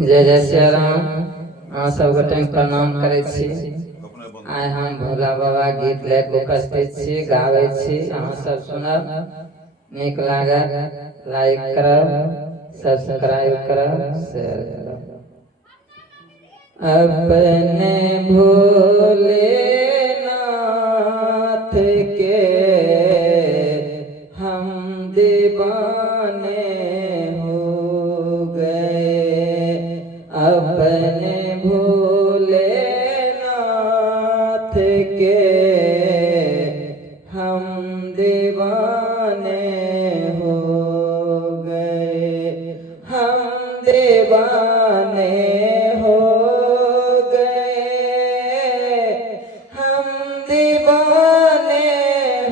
जय जय श्री राम। अहाँ सब गोटे प्रणाम करै छी। आइ हम भोला बाबा गीत लेके उपस्थित छी, गाबै छी। अहाँ सब सुनब, नीक लागत लाइक करब, सब्सक्राइब करब, शेयर करब। अपने भोलेनाथ के हम दीवाने हो गए। अपने भोलेनाथ के हम दीवाने हो गए। हम दीवाने हो गए। हम दीवाने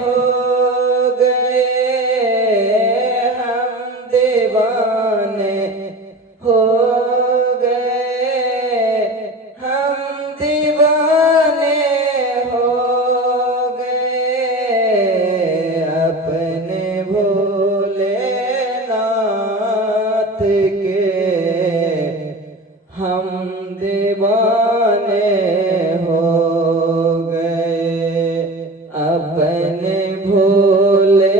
हो गए। हम दीवाने हो गए। हम दीवाने हो गए। अपने भोलेनाथ के हम दीवाने हो गए। अपने भोलेनाथ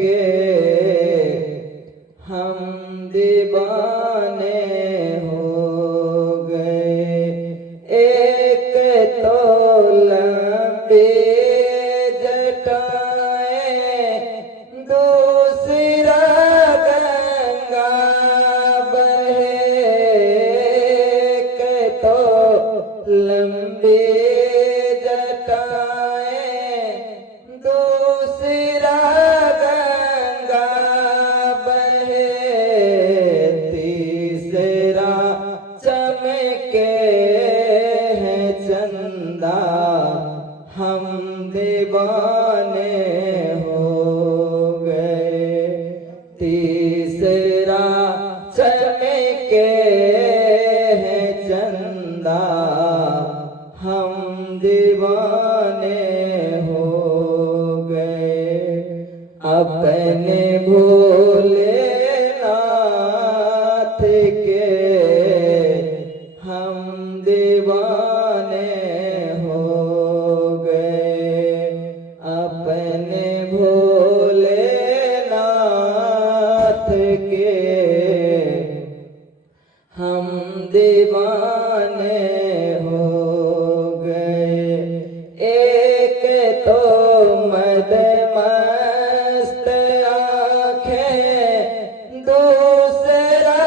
के हम दीवाने हो गए। एक तो लंबी जटाएं, दूसरा गंगा बहे। एक तो लंबी जटाएं, दूसरा गंगा बहे। तीसरा चमके है चंदा, हम दीवाने हो गए। तीसरा चमके है चंदा, हम दीवाने हो गए। अपने भोलेनाथ के हम दीवाने हो गए। अपने भोलेनाथ के हम दीवाने हो गए। एक तो मदमस्त आँखें, दूसरा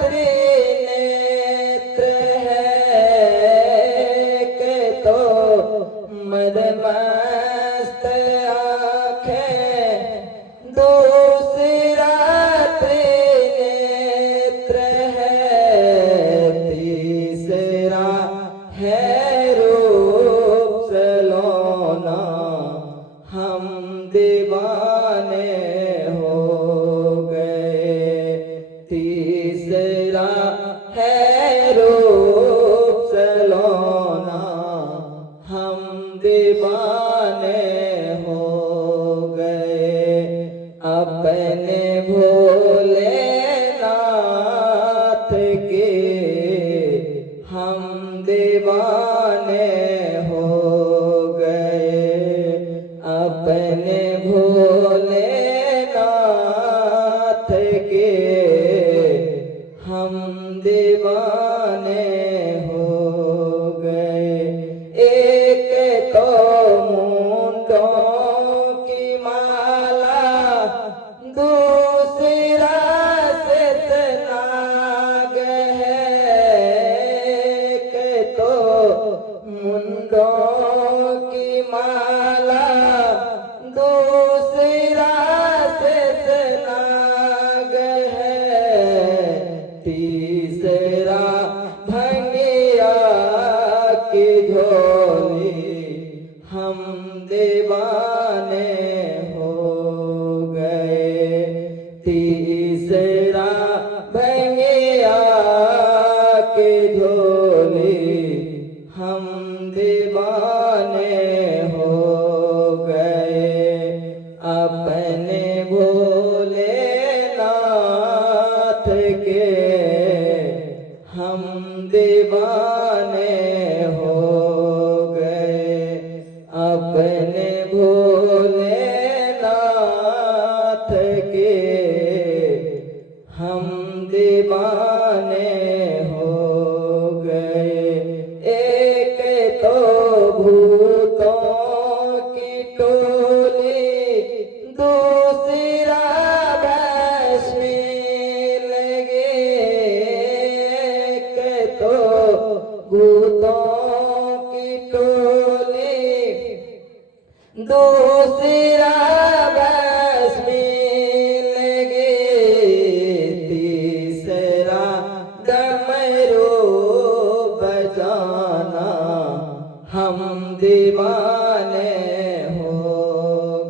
त्रिनेत्र है। एक तो मदमस्त आँखें, दूसरा त्रिनेत्र है। तीसरा है रूप सलोना, हम दीवाने हो गए। तीसरा है रूप सलोना, हम दीवाने हो गए। अपने भोलेनाथ के हम दीवाने हो गए। अपने भोलेनाथ के हम दीवाने हो गए। एक तो मुंडों की माला, दूसरा शेषनाग है। एक तो मुंडों की माला, दूसरा शेषनाग है। तीसरा भंगिया की झोली, हम दीवाने हो गए। तीसरा भंगिया की झोली, हम दीवाने हो गए। अपने भोलेनाथ के हम दीवाने हो गए, अपने भोलेनाथ के हम दीवाने हो गए। एक तो भूतों की टोली, दूसरा भस्मी लगे। एक तो भूतों की टोली, दूसरा भस्मी लगे। तीसरा डमरू बजाना हम दीवाने हो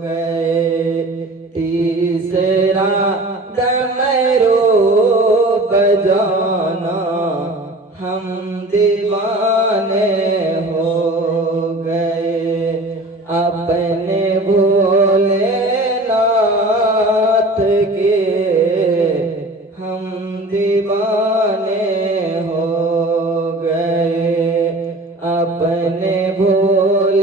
गए। तीसरा डमरू बजाना हम दीवाने हो गए, अपने भोलेनाथ के हम दीवाने हो गए, अपने भोलेनाथ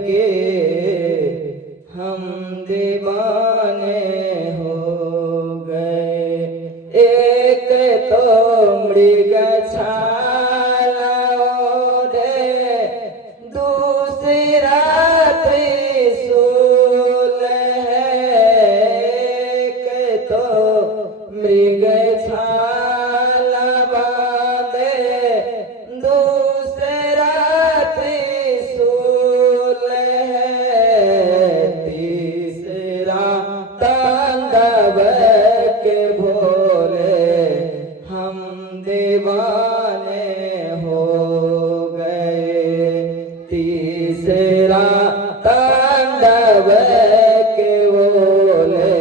के हम दीवाने हो गए। एक तो मृगछाला ओढ़े, दूसरा त्रिशूल है। एक तो मृगछाला बांधे, दूसरा त्रिशूल है। तीसरा तांडव के भोले हम दीवाने हो गए। तीसरा तांडव के बोले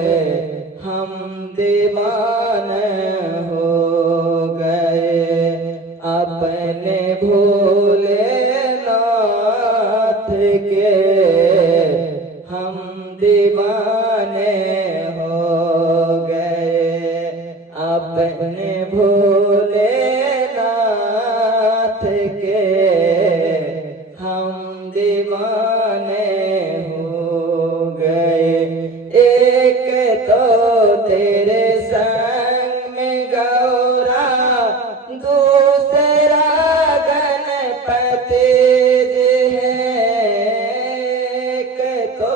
हम दीवाने हो गए, अपने भोलेनाथ के हम दीवाने हो गए, अपने भोलेनाथ के हम दीवाने हो गए। एक तो तेरे संग में गौरा, दूसरा गणपति जी है। एक तो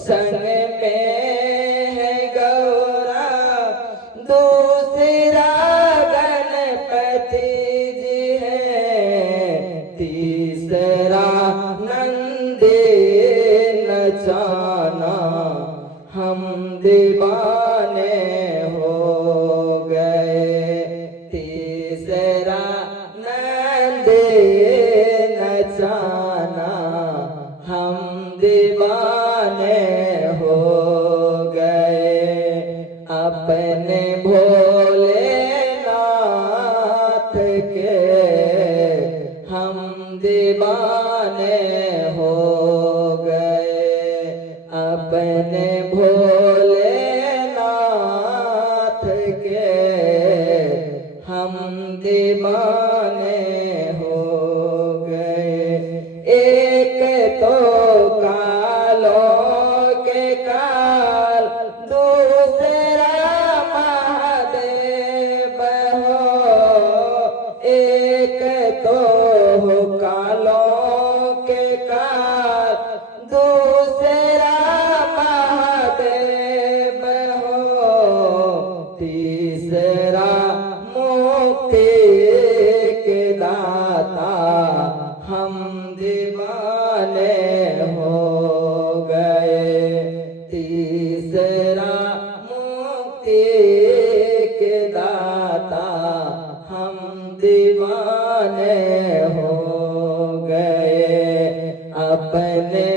संग में है गौरा, दूसरा गणपति जी है। तीसरा नंदी नचाना हम दीवाने हो गए। तीसरा नंदी नचाना हम दीवाने हो गए, अपने भोलेनाथ के हम दीवाने हो गए, अपने भोलेनाथ के हम दीवाने हो गए। एक तो कालों के काल, दूसरा महादेव हो। एक तो हो कालों के काल, दूसरा महादेव हो। तीसरा मुक्ति के दाता हम दीवाने हो गए। तीसरा मुक्ति के दाता हम दीवाने हो गए, अपने